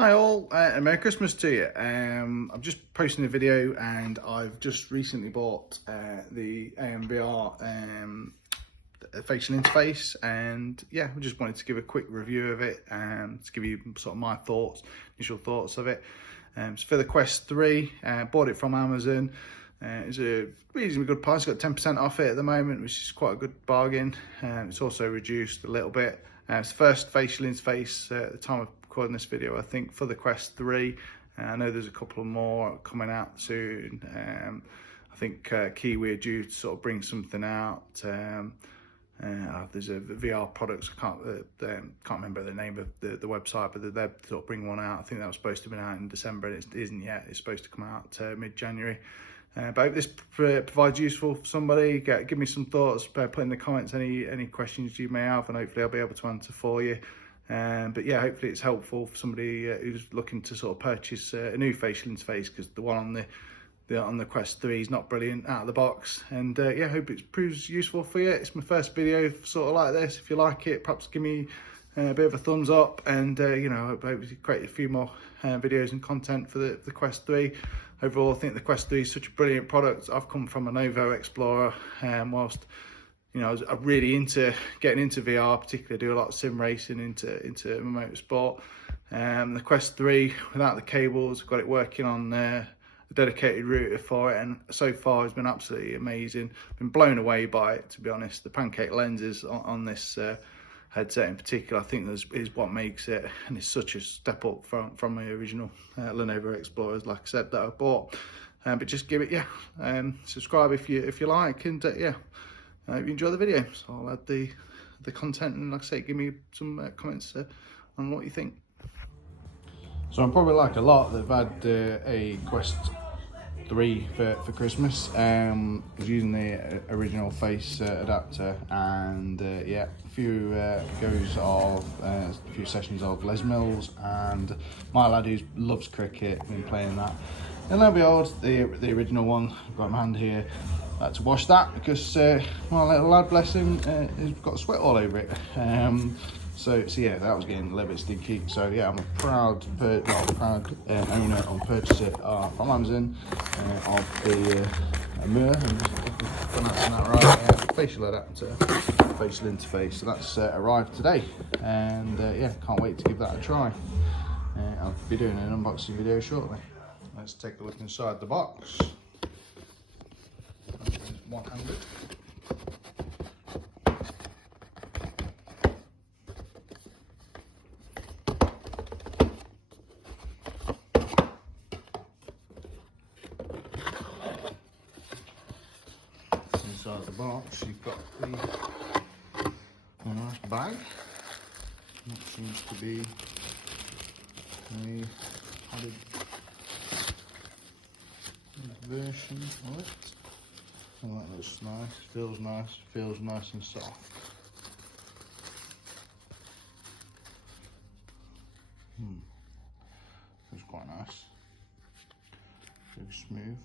Hi all, and Merry Christmas to you. I'm just posting a video and I've just recently bought the AMVR facial interface, and yeah, I just wanted to give a quick review of it and to give you sort of my thoughts, initial thoughts of it. So for the Quest 3, bought it from Amazon. It's a reasonably good price, got 10% off it at the moment, which is quite a good bargain. It's also reduced a little bit. It's the first facial interface at the time of recording this video, I think, for the Quest 3. I know there's a couple more coming out soon. I think Kiwi are due to sort of bring something out. There's a VR products, I can't remember the name of the website, but they're sort of bring one out. I think that was supposed to be out in December, and it isn't yet. It's supposed to come out mid-January. But I hope this provides useful for somebody. Give me some thoughts, put in the comments any questions you may have, and hopefully I'll be able to answer for you. But yeah, hopefully it's helpful for somebody who's looking to sort of purchase a new facial interface, because the one on the Quest 3 is not brilliant out of the box. And yeah, I hope it proves useful for you. It's my first video sort of like this. If you like it, perhaps give me a bit of a thumbs up, and you know, I hope you create a few more videos and content for the Quest 3. Overall, I think the Quest 3 is such a brilliant product. I've come from a Novo Explorer, whilst you know, I was really getting into VR, particularly do a lot of sim racing into motorsport. The Quest 3, without the cables, got it working on a dedicated router for it, and so far it's been absolutely amazing. Been blown away by it, to be honest. The pancake lenses on this headset in particular, I think is what makes it, and it's such a step up from my original Lenovo Explorers, like I said, that I bought. But just give it, subscribe if you like, and yeah, I hope you enjoy the video. So I'll add the content, and like I say, give me some comments on what you think. So I'm probably like a lot that have had a Quest 3 for Christmas. I was using the original face adapter, and yeah, a few sessions of Les Mills, and my lad who loves cricket, been playing that. And lo and behold, the original one, I've got my hand here. I had to wash that because my little lad, bless him, has got sweat all over it. So yeah, that was getting a little bit stinky. So yeah, I'm a proud owner and purchaser from Amazon of the AMVR, I'm pronouncing that right, facial adapter, facial interface. So that's arrived today, and yeah, can't wait to give that a try. I'll be doing an unboxing video shortly. Let's take a look inside the box. One-handed. Inside the box, you've got the nice bag. That seems to be a padded version of it. Oh, that looks nice, feels nice and soft. Feels quite nice, very smooth.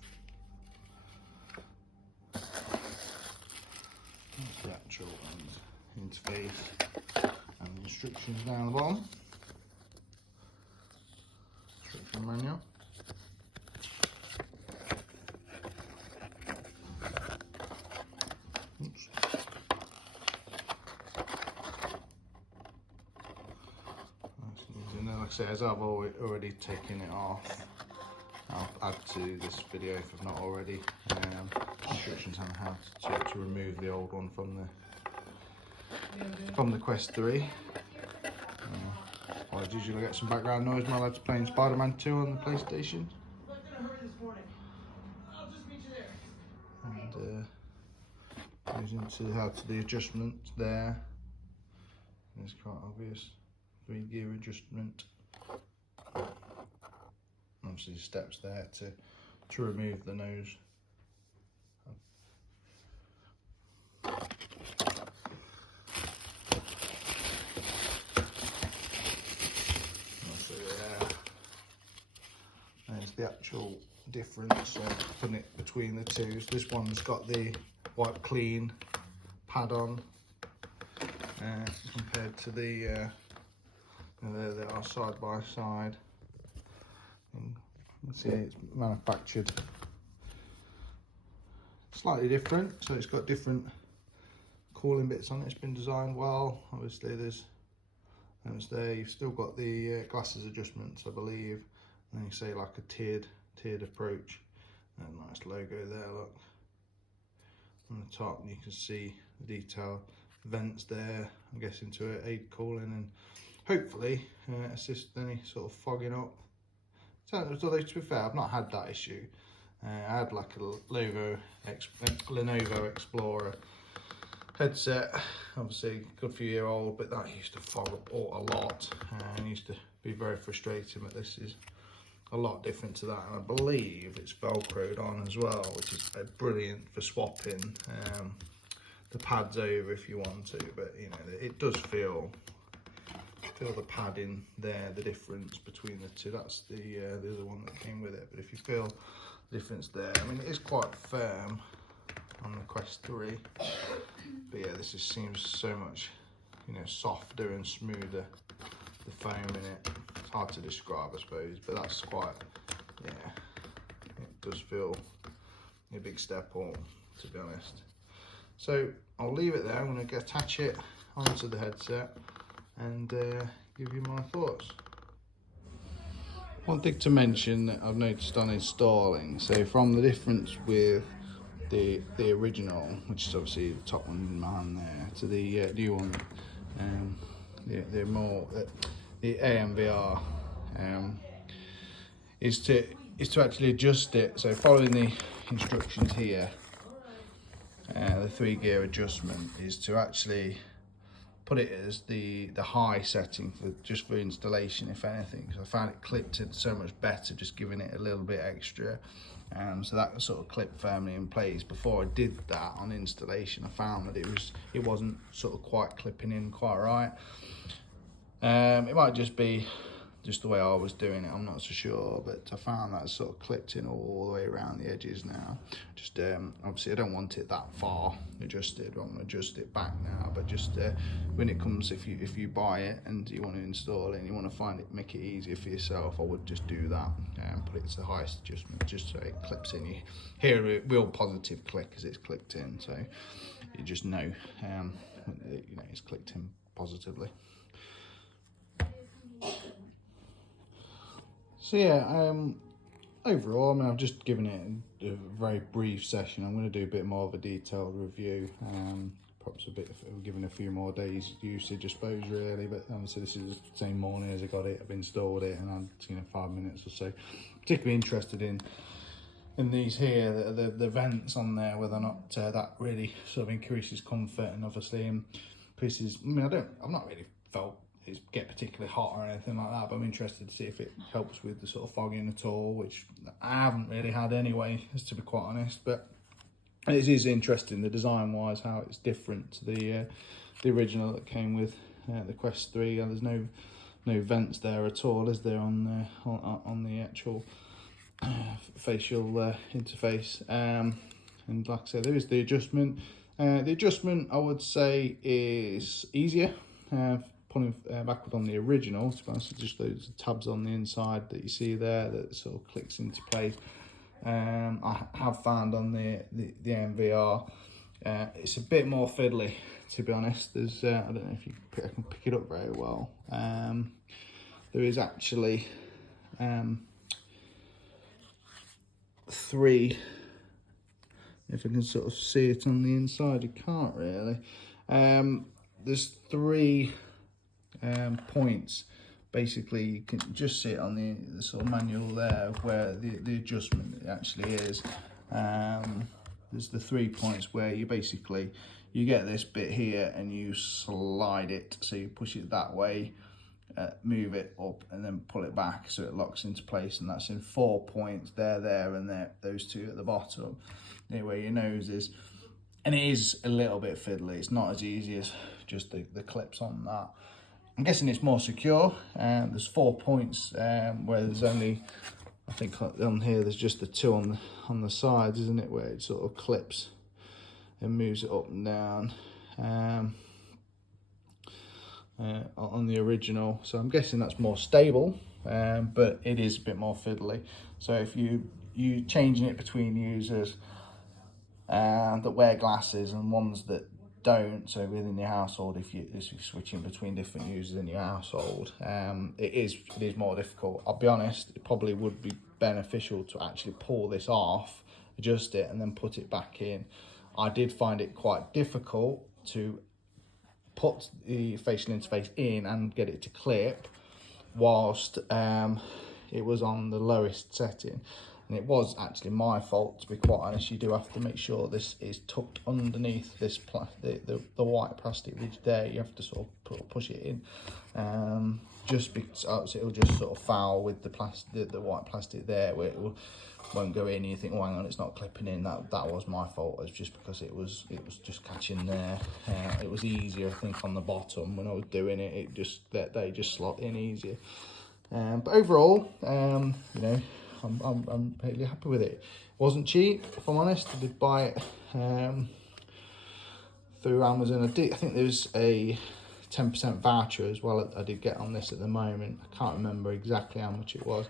That's the actual interface and the instructions down the bottom. Instruction manual. Oops. And then, like I say, as I've already taken it off, I'll add to this video if I've not already, instructions on how to remove the old one from the Quest 3. Apologies, you'll get some background noise. My lad's playing Spider-Man 2 on the PlayStation. And goes into how to the adjustment there. It's quite obvious. 3-gear adjustment. Obviously steps there to remove the nose. So yeah, there's the actual difference, putting it between the two. So this one's got the white clean pad on, compared to the they are side by side. Let's see, it's manufactured slightly different, so it's got different cooling bits on it. It's been designed well. Obviously there's there, you've still got the glasses adjustments, I believe, and then you say like a tiered approach. And a nice logo there, look. On the top you can see the detail vents there, I'm guessing to aid cooling and hopefully assist any sort of fogging up. So, although to be fair, I've not had that issue. I had like a Lenovo Explorer headset, obviously a good few year old, but that used to fog up a lot and used to be very frustrating. But this is a lot different to that, and I believe it's velcroed on as well, which is brilliant for swapping the pads over if you want to. But you know, it does feel the padding there, the difference between the two. That's the other one that came with it, but if you feel the difference there, I mean, it is quite firm on the Quest 3, but yeah, this just seems so much, you know, softer and smoother, the foam in it. It's hard to describe, I suppose, but that's quite, yeah, it does feel a big step up, to be honest. So I'll leave it there. I'm going to attach it onto the headset and give you my thoughts. One thing to mention that I've noticed on installing, so from the difference with the original, which is obviously the top one in my hand there, to the new one, the AMVR, is to actually adjust it. So following the instructions here, the 3-gear adjustment is to actually put it as the high setting for installation, if anything. So I found it clipped in so much better, just giving it a little bit extra. So that sort of clipped firmly in place. Before I did that on installation, I found that it wasn't sort of quite clipping in quite right. It might just be just the way I was doing it, I'm not so sure, but I found that sort of clipped in all the way around the edges now. Just obviously I don't want it that far adjusted, I want to adjust it back now, but just when it comes, if you buy it and you want to install it and you want to make it easier for yourself, I would just do that and put it to the highest adjustment, just so it clips in. You hear a real positive click as it's clicked in, so you just know, you know, it's clicked in positively. So yeah, overall, I mean, I've just given it a very brief session. I'm going to do a bit more of a detailed review, perhaps giving a few more days usage, I suppose, really. But obviously, this is the same morning as I got it. I've installed it, and I'm 5 minutes or so. Particularly interested in these here, the vents on there, whether or not that really sort of increases comfort, and obviously increases. I mean, I've not really felt it get particularly hot or anything like that, but I'm interested to see if it helps with the sort of fogging at all, which I haven't really had anyway, to be quite honest. But it is interesting, the design wise, how it's different to the original that came with the Quest 3. There's no vents there at all, is there, on the actual facial interface. And like I said, there is the adjustment. The adjustment, I would say, is easier pulling backward on the original. To be honest, it's just those tabs on the inside that you see there that sort of clicks into place. I have found on the AMVR, it's a bit more fiddly, to be honest. There's I don't know if I can pick it up very well. There is actually 3, if I can sort of see it on the inside, you can't really. There's 3 points. Basically, you can just see it on the sort of manual there where the adjustment actually is. There's the 3 points where you get this bit here and you slide it, so you push it that way, move it up and then pull it back so it locks into place, and that's in 4 points, there and there, those 2 at the bottom, near where your nose is. And it is a little bit fiddly, it's not as easy as just the clips on that. I'm guessing it's more secure. There's 4 points where there's only, I think on here there's just the 2 on the sides, isn't it, where it sort of clips and moves it up and down on the original. So I'm guessing that's more stable. but it is a bit more fiddly. So if you changing it between users that wear glasses and ones that don't, so within your household, if you're switching between different users in your household, it is more difficult. I'll be honest, it probably would be beneficial to actually pull this off, adjust it, and then put it back in. I did find it quite difficult to put the facial interface in and get it to clip whilst it was on the lowest setting. And it was actually my fault, to be quite honest. You do have to make sure this is tucked underneath this the white plastic ridge there. You have to sort of push it in, just because it'll just sort of foul with the white plastic there, where it won't go in. And you think, oh, hang on, it's not clipping in. That was my fault. It's just because it was just catching there. It was easier, I think, on the bottom when I was doing it. It just they just slot in easier. But overall, you know, I'm really happy with it. It wasn't cheap, if I'm honest. I did buy it through Amazon. I think there's a 10% voucher as well I did get on this at the moment. I can't remember exactly how much it was.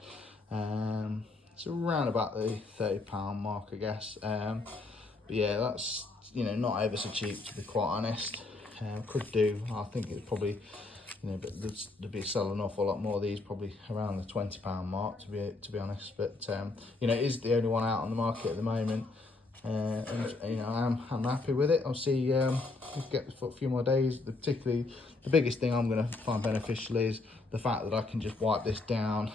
It's around about the £30 mark, I guess. But yeah, that's, you know, not ever so cheap, to be quite honest. Could do, I think it's probably, you know, but they'd be selling an awful lot more of these, probably around the £20 mark, to be honest. But you know, it is the only one out on the market at the moment, and you know, I'm happy with it. I'll see, get for a few more days. Particularly, the biggest thing I'm going to find beneficial is the fact that I can just wipe this down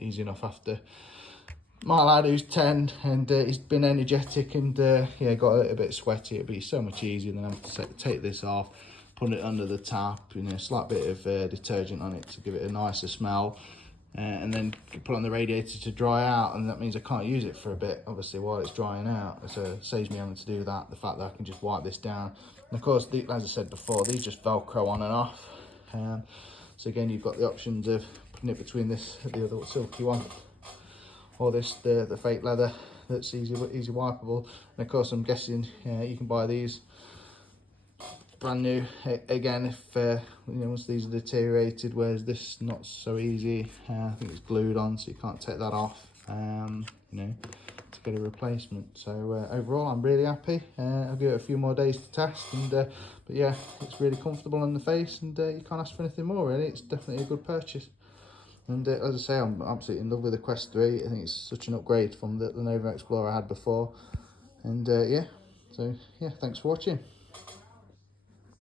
easy enough after. My lad who's 10 and he's been energetic and yeah, got a little bit sweaty. It'll be so much easier than having to take this off, put it under the tap, you know, a slight bit of detergent on it to give it a nicer smell, and then put it on the radiator to dry out, and that means I can't use it for a bit, obviously, while it's drying out. So it saves me having to do that, the fact that I can just wipe this down. And of course, as I said before, these just Velcro on and off. So again, you've got the options of putting it between the other silky one, or the fake leather that's easy wipeable. And of course, I'm guessing you can buy these brand new again if you know, once these are deteriorated, whereas this not so easy. I think it's glued on, so you can't take that off, you know, to get a replacement. So overall, I'm really happy. I'll give it a few more days to test, and but yeah, it's really comfortable on the face, and you can't ask for anything more, really. It's definitely a good purchase. And as I say, I'm absolutely in love with the Quest 3. I think it's such an upgrade from the Lenovo Explorer I had before. And yeah, so yeah, thanks for watching.